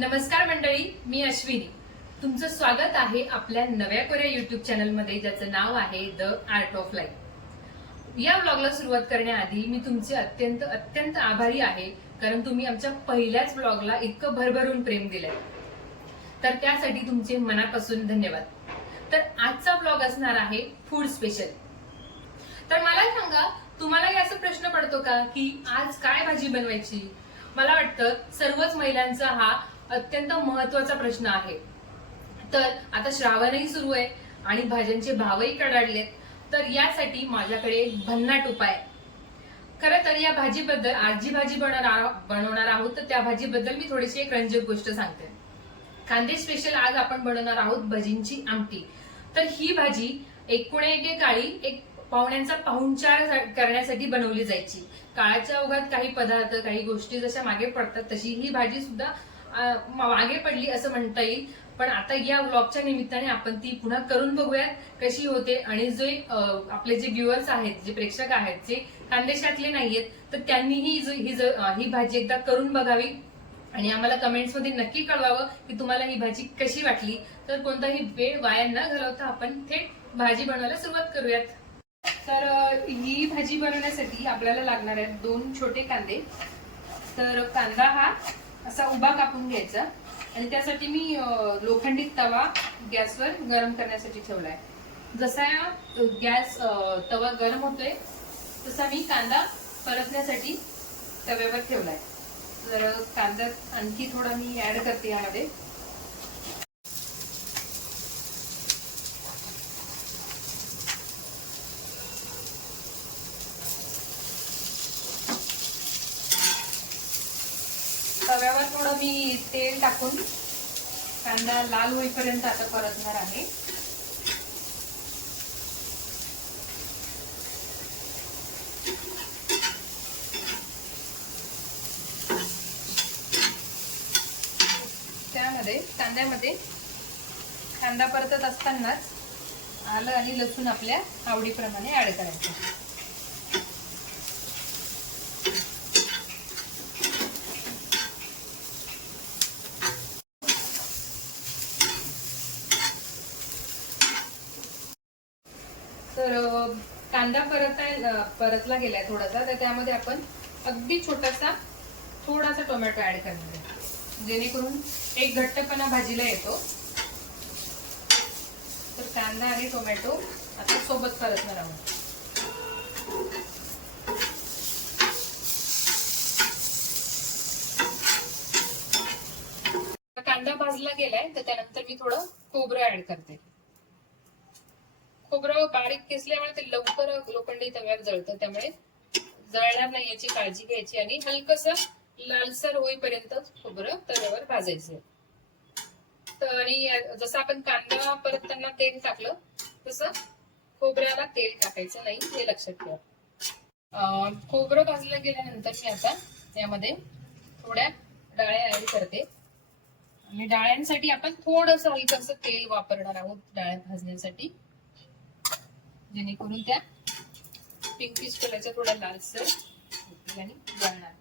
नमस्कार मंडळी मी अश्विनी. तुमचं स्वागत आहे आपल्या नव्या कोऱ्या युट्यूब चॅनलमध्ये ज्याचं नाव आहे द आर्ट ऑफ लाईफ या ब्लॉगला सुरुवात करण्याआधी मी तुमचे अत्यंत अत्यंत आभारी आहे कारण तुम्ही आमच्या पहिल्याच ब्लॉगला इतकं भरभरून प्रेम दिलंय. तर त्यासाठी तुमचे मनापासून धन्यवाद. तर आजचा ब्लॉग असणार आहे फूड स्पेशल तर मला सांगा तुम्हालाही असा प्रश्न पडतो का की आज काय भाजी बनवायची? मला वाटतं सर्वच महिलांचा हा अत्यंत महत्त्वाचा प्रश्न आहे. तर आता श्रावणही सुरू आहे आणि भाज्यांचे भावही कडाडलेत. तर यासाठी माझ्याकडे एक भन्नाट उपाय खर खरं तर या भाजीबद्दल आज जी भाजी बनवणार बनवणार आहोत तर त्या भाजीबद्दल मी थोडीशी एक रंजक गोष्ट सांगते. कांदे स्पेशल आज आपण बनवणार आहोत भजींची आमटी. तर ही भाजी एकूण एके काळी एक पाहुण्यांचा पाहुणचार करण्यासाठी बनवली जायची. काळाच्या ओघात काही पदार्थ काही गोष्टी जशा मागे पडतात तशी ही भाजी सुद्धा मागे पडली असं म्हणता येईल. पण आता या ब्लॉगच्या निमित्ताने आपण ती पुन्हा करून बघूयात कशी होते. आणि जे आपले जे व्ह्युअर्स आहेत जे प्रेक्षक आहेत जे खानदेशातले नाहीयेत तर त्यांनीही ही ही भाजी एकदा करून बघावी. आणि आम्हाला कमेंट्समध्ये नक्की कळवावं की तुम्हाला ही भाजी कशी वाटली. तर कोणताही वेळ वाया न घालवता आपण थेट भाजी बनवायला सुरुवात करूयात. तर ही भाजी बनवण्यासाठी आपल्याला लागणार आहेत दोन छोटे कांदे. तर कांदा हा असा उभा कापून घ्यायचा. आणि त्यासाठी मी लोखंडी तवा गॅसवर गरम करण्यासाठी ठेवला आहे जसा गॅस तवा गरम होतोय तसा मी कांदा परतण्यासाठी तव्यावर ठेवला आहे तर कांदा आणखी थोडा मी ॲड करते यामध्ये तव्यावर थोडं मी तेल टाकून कांदा लाल होईपर्यंत आता परतणार आहे. त्यामध्ये कांद्यामध्ये कांदा परतत असतानाच आलं आणि लसूण आपल्या आवडीप्रमाणे ॲड करायचं. तर कांदा परत परतला गेलाय थोडासा तर त्यामध्ये आपण अगदी छोटासा थोडासा टोमॅटो ऍड करणार आहे. जेणेकरून एक घट्टपणा भाजीला येतो. तर कांदा आणि टोमॅटो आता सोबत परतणार आहोत. कांदा भाजला गेलाय तर त्यानंतर मी थोडं खोबरं ऍड करते. किसल्यामुळे ते लवकर लोखंडी तव्यावर जळतं त्यामुळे जळणार नाही याची काळजी घ्यायची आणि हलकस लालसर होईपर्यंत खोबरं तव्यावर भाजायचं. तर आणि जसं आपण कांदा परतताना तेल टाकलं तसं खोबऱ्याला तेल टाकायचं नाही हे लक्षात ठेवा. खोबरं भाजलं गेल्यानंतर मी आता त्यामध्ये थोड्या डाळ्या ऍड करते. आणि डाळ्यांसाठी आपण थोडस हलकस तेल वापरणार आहोत डाळ्या भाजण्यासाठी. जेणेकरून त्या पिंकिश कलरच्या थोड्या लालसर होतील आणि जळणार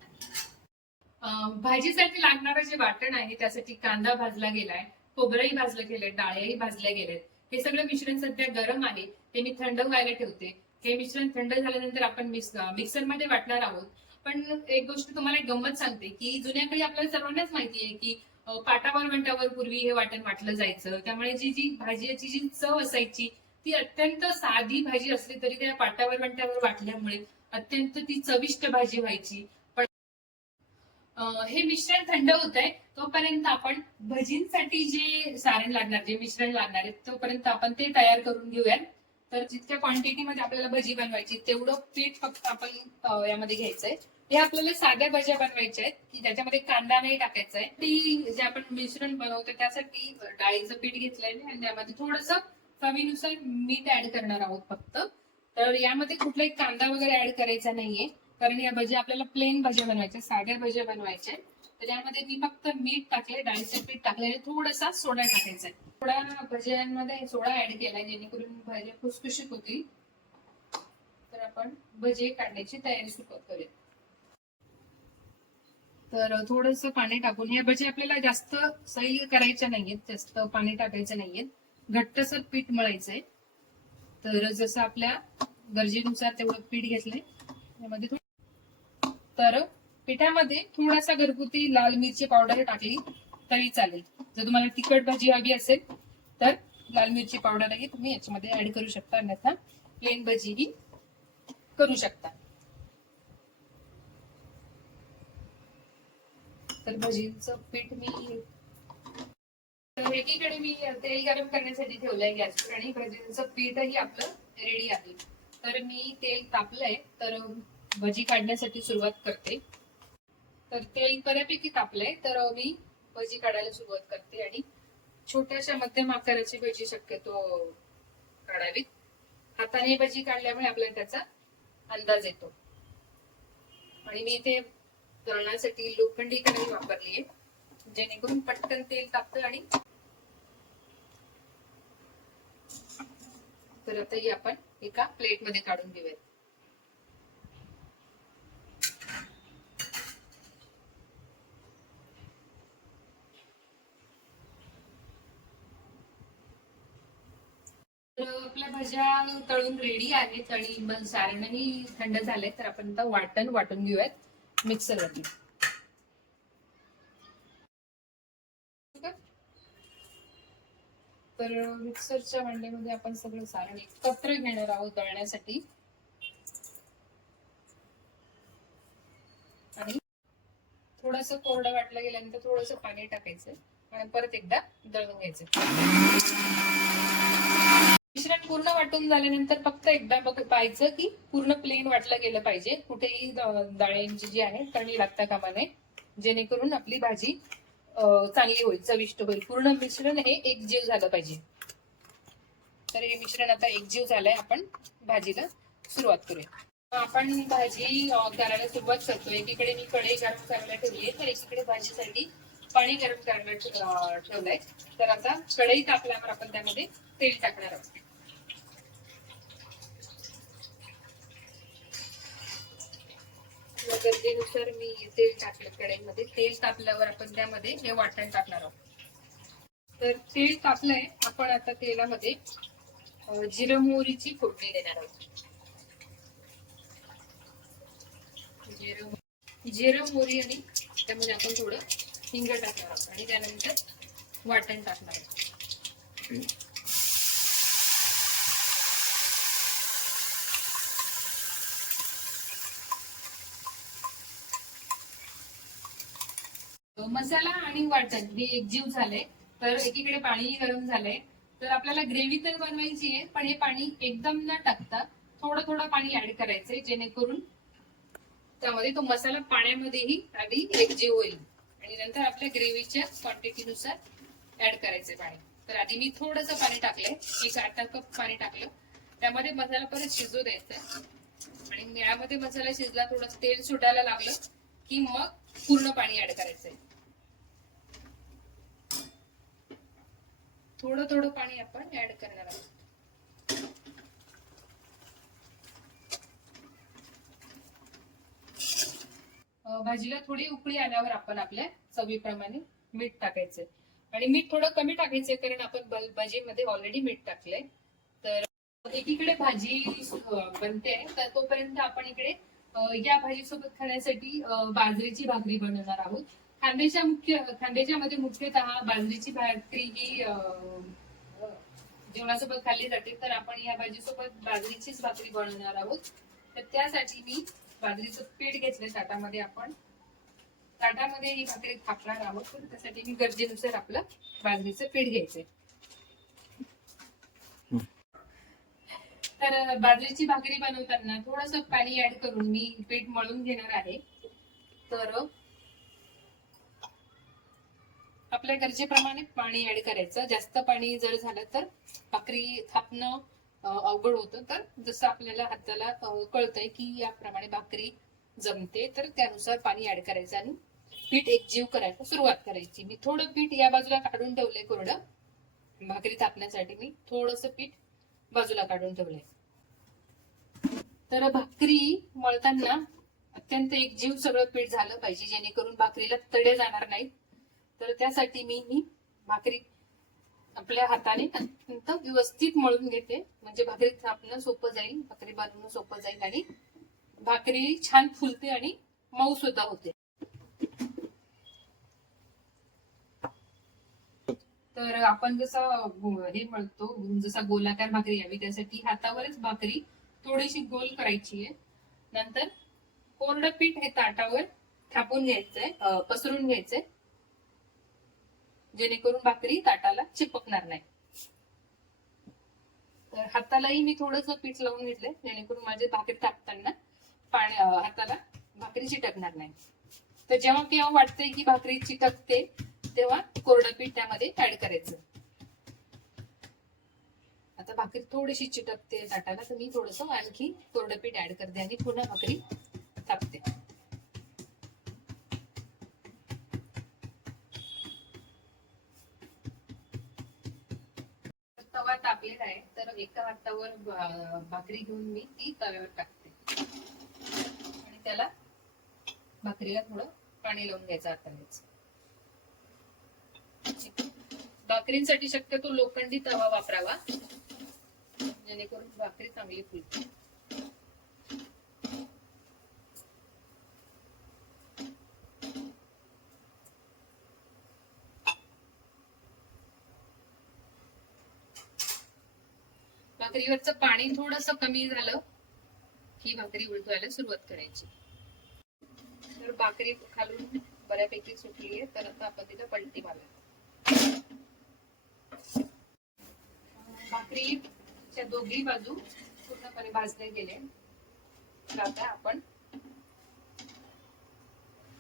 भाजीसाठी लागणारं जे वाटण आहे त्यासाठी कांदा भाजला गेलाय खोबरंही भाजलं गेलंय डाळ्याही भाजल्या गेल्यात. हे सगळं मिश्रण सध्या गरम आहे ते मी थंड व्हायला ठेवते. हे मिश्रण थंड झाल्यानंतर आपण मिक्सरमध्ये वाटणार आहोत. पण एक गोष्ट तुम्हाला एक गंमत सांगते की जुन्या काळी आपल्याला सर्वांनाच माहिती आहे की पाटावर वंटावर पूर्वी हे वाटण वाटलं जायचं. त्यामुळे जी जी भाजीची जी चव असायची ती अत्यंत साधी भाजी असली तरी त्या पाटावर वंट्यावर वाटल्यामुळे अत्यंत ती चविष्ट भाजी व्हायची. पण हे मिश्रण थंड होत आहे तोपर्यंत आपण भजींसाठी जे सारण लागणार जे मिश्रण लागणार आहे तोपर्यंत आपण ते तयार करून घेऊयात. तर जितक्या क्वांटिटीमध्ये आपल्याला भजी बनवायची तेवढं पीठ फक्त आपण यामध्ये घ्यायचंय. हे आपल्याला साध्या भाज्या बनवायच्या आहेत की त्याच्यामध्ये कांदा नाही टाकायचा आहे. ती जे आपण मिश्रण बनवतो त्यासाठी डाळीचं पीठ घेतलंय आणि त्यामध्ये थोडंसं चवीनुसार मीठ ऍड करणार आहोत फक्त. तर यामध्ये कुठलाही कांदा वगैरे ऍड करायचा नाहीये. कारण या भज्या आपल्याला प्लेन भज्या बनवायच्या साध्या भज्या बनवायच्या तर यामध्ये मी फक्त मीठ टाकले डाळीचं पीठ टाकले थोडासा सोडा टाकायचा आहे. थोडा भज्यांमध्ये सोडा ऍड केलाय जेणेकरून भाज्या खुसखुशीत होतील. तर आपण भजे काढण्याची तयारी सुरुवात करूया. तर थोडस पाणी टाकून या भजी आपल्याला जास्त सैल करायच्या नाहीयेत जास्त पाणी टाकायचं नाहीयेत. घट्टसर पीठ मळायचंय. तर जसं आपल्या गरजेनुसार तेवढं पीठ घेतलंय. त्यामध्ये तर पिठामध्ये थोडासा घरगुती लाल मिरची पावडर टाकली तरी चालेल. जर तुम्हाला तिखट भाजी हवी असेल तर लाल मिरची पावडरही तुम्ही याच्यामध्ये ऍड करू शकता अन्यथा प्लेन भजी ही करू शकता. तर भजीचं पीठ मी एकीकडे मी तेल गरम करण्यासाठी ठेवलंय गॅसवर आणि भजीचं पीठही आपलं रेडी आहे. तर मी तेल तापलंय तर भजी काढण्यासाठी सुरुवात करते. तर तेल बऱ्यापैकी तापलंय तर मी भजी काढायला सुरुवात करते आणि छोट्याशा मध्यम आकाराची भजी शक्यतो काढावीत हाताने भजी काढल्यामुळे आपल्याला त्याचा अंदाज येतो. आणि मी इथे तळण्यासाठी लोखंडी कढई वापरली आहे जेणेकरून पटकन तेल तापतं आणि तर आताही आपण एका प्लेटमध्ये काढून घेऊयात. तर आपल्या भाज्या तळून रेडी आहेत आणि मग सारणही थंड झालंय तर आपण आता वाटण वाटून घेऊयात मिक्सरवरती तर मिक्सरच्या भांड्यामध्ये आपण सगळं सारण एकत्र घेणार आहोत दळण्यासाठी. आणि थोडस कोरडं वाटलं गेल्यानंतर थोडस पाणी टाकायचं आणि परत एकदा दळून घ्यायचं. मिश्रण पूर्ण वाटून झाल्यानंतर फक्त एकदा बघ पाहायचं की पूर्ण प्लेन वाटलं गेलं पाहिजे. कुठेही डाळ्यांची जी आहे तळणी लागता कामा नये. जेणेकरून आपली भाजी चांगली होईल चविष्ट होईल. पूर्ण मिश्रण हे एकजीव झालं पाहिजे. तर हे मिश्रण आता एकजीव झालंय. आपण भाजीला सुरुवात करूया. आपण भाजी करायला सुरुवात करतो एकीकडे मी कढई गरम करायला ठेवली आहे तर एकीकडे भाजीसाठी पाणी गरम करायला ठेवलंय. तर आता कढई तापल्यावर आपण त्यामध्ये तेल टाकणार आहोत. आपल्या गरजेनुसार मी तेल टाकलं कढईमध्ये. तेल तापल्यावर आपण त्यामध्ये हे वाटण टाकणार आहोत. तर तेल तापलंय आपण आता तेलामध्ये जिरं मोहरीची फोडणी देणार आहोत. जिरं जिरं मोहरी आणि त्यामध्ये आपण थोडं हिंग टाकणार आहोत आणि त्यानंतर वाटण टाकणार आहोत. मसाला आणि वाटण हे एकजीव झाले तर एकीकडे पाणीही गरम झालंय. तर आपल्याला ग्रेव्ही तर बनवायची आहे पण हे पाणी एकदम न टाकता थोडं थोडं पाणी ऍड करायचंय जेणेकरून त्यामध्ये तो मसाला पाण्यामध्येही आधी एकजीव होईल. आणि नंतर आपल्या ग्रेव्हीच्या क्वांटिटीनुसार ऍड करायचंय पाणी. तर आधी मी थोडंसं पाणी टाकलंय. एक आठ कप पाणी टाकलं. त्यामध्ये मसाला परत शिजू द्यायचा. आणि यामध्ये मसाला शिजला थोडं तेल सुटायला लागलं की मग पूर्ण पाणी ऍड करायचंय. थोडं थोडं पाणी आपण ऍड करणार आहोत. भाजीला थोडी उकळी आल्यावर आपण आपल्या चवीप्रमाणे मीठ टाकायचंय आणि मीठ थोडं कमी टाकायचंय कारण आपण भाजीमध्ये ऑलरेडी मीठ टाकलंय. तर एकीकडे भाजी बनते तर तोपर्यंत आपण इकडे या भाजीसोबत खाण्यासाठी बाजरीची भाकरी बनवणार आहोत. खांद्याच्या मुख्य खांद्याच्या मध्ये मुख्यतः बाजरीची भाकरी ही जेवणासोबत खाल्ली जाते. तर आपण या भाजीसोबत बाजरीचीच भाकरी बनवणार आहोत. तर त्यासाठी मी बाजरीचं पीठ घेतलं. ताटामध्ये आपण ताटामध्ये ही भाकरी थापणार आहोत. तर त्यासाठी मी गरजेनुसार आपलं बाजरीचं पीठ घ्यायचंय. तर बाजरीची भाकरी बनवताना थोडस पाणी ऍड करून मी पीठ मळून घेणार आहे. तर आपल्या गरजेप्रमाणे पाणी ऍड करायचं. जास्त पाणी जर झालं तर भाकरी थापणं अवघड होतं. तर जसं आपल्याला हाताला कळतंय की याप्रमाणे भाकरी जमते तर त्यानुसार पाणी ऍड करायचं आणि पीठ एकजीव करायला सुरुवात करायची. मी थोडं पीठ या बाजूला काढून ठेवलंय कोरडं. भाकरी थापण्यासाठी मी थोडस पीठ बाजूला काढून ठेवलंय. तर भाकरी मळताना अत्यंत एक जीव सगळं पीठ झालं पाहिजे जेणेकरून भाकरीला तडे जाणार नाहीत. तर त्यासाठी मी ही भाकरी आपल्या हाताने अत्यंत व्यवस्थित मळून घेते. म्हणजे भाकरी थापणं सोपं जाईल भाकरी बनवणं सोपं जाईल आणि भाकरी छान फुलते आणि मऊ सुद्धा होते. तर आपण जसा हे म्हणतो जसा गोलाकार भाकरी यावी त्यासाठी हातावरच भाकरी थोडीशी गोल करायची आहे. नंतर कोरडं पीठ हे ताटावर थापून घ्यायचंय पसरून घ्यायचंय. जेणेकरून भाकरी ताटाला चिपकणार नाही. तर हातालाही मी थोडस पीठ लावून घेतलंय जेणेकरून माझे भाकरी टाकताना पाणी हाताला भाकरी चिटकणार नाही. तर जेव्हा केव्हा वाटतंय की भाकरी चिटकते तेव्हा कोरडं पीठ त्यामध्ये ऍड करायचं. आता भाकरी थोडीशी चिटकते ताटाला तर मी थोडस आणखी कोरडं पीठ ऍड करते आणि पुन्हा भाकरी तापते. तवा तापलेला आहे तर एका हातावर भाकरी घेऊन मी ती तव्यावर टाकते. आणि त्याला भाकरीला थोडं पाणी लावून घ्यायचं हातानेच भाकरींसाठी शक्यतो लोखंडी तवा वापरावा जेणेकरून भाकरी चांगली फुलते. भाकरीवरचं पाणी थोडस कमी झालं की भाकरी उलटवायला सुरुवात करायची. तर भाकरी खालून बऱ्यापैकी सुटली आहे तर आता आपण तिला पलटी मारूया. भाकरीच्या दोघी बाजू पूर्णपणे भाजले गेले. तर आता आपण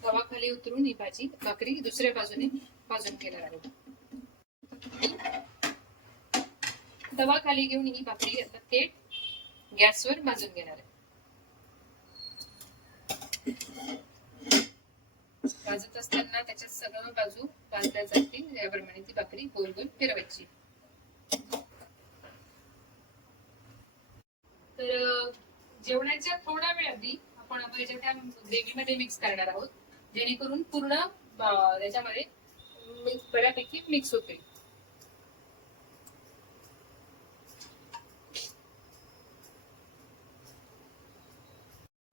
तवाखाली उतरून ही भाजी भाकरी दुसऱ्या बाजूने भाजून घेणार आहोत. तवा खाली घेऊन ही भाकरी आता थेट गॅसवर भाजून घेणार आहे. भाजत असताना त्याच्यात सगळं बाजू भाजल्या जातील. याप्रमाणे ती भाकरी गोल गोल फिरवायची. तर जेवणाच्या थोडा वेळ आधी आपण आता याच्या त्या ग्रेव्हीमध्ये मिक्स करणार आहोत. जेणेकरून पूर्ण त्याच्यामध्ये बऱ्यापैकी मिक्स होते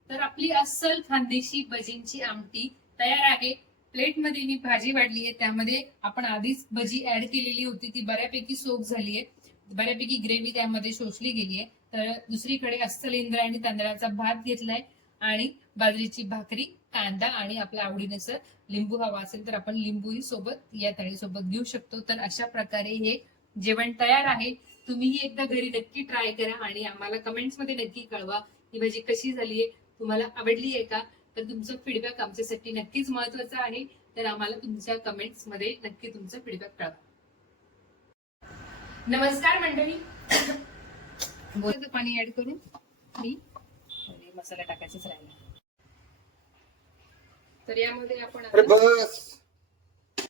तर आपली अस्सल खानदेशी भजींची आमटी तयार आहे. प्लेटमध्ये मी भाजी वाढली आहे. त्यामध्ये आपण आधीच भजी ऍड केलेली होती. ती बऱ्यापैकी सोप झाली आहे. बऱ्यापैकी ग्रेव्ही त्यामध्ये शोषली गेली आहे. तर दुसरीकडे अस्सल इंद्रायणी तांदळाचा भात घेतलाय आणि बाजरीची भाकरी कांदा आणि आपल्या आवडीनुसार लिंबू हवा असेल तर आपण लिंबूही सोबत या सोबत घेऊ शकतो. तर अशा प्रकारे हे जेवण तयार आहे. तुम्हीही एकदा घरी नक्की ट्राय करा आणि आम्हाला कमेंट्समध्ये नक्की कळवा ही भाजी कशी झाली आहे. तुम्हाला आवडली आहे का? तर तुमचं फीडबॅक आमच्यासाठी नक्कीच महत्त्वाचा आहे. तर आम्हाला तुमच्या कमेंट्समध्ये नक्की तुमचा फीडबॅक कळवा. नमस्कार मंडळी. पाणी ऍड करून मी? मसाला टाकायचाच राहिला. तर यामध्ये आपण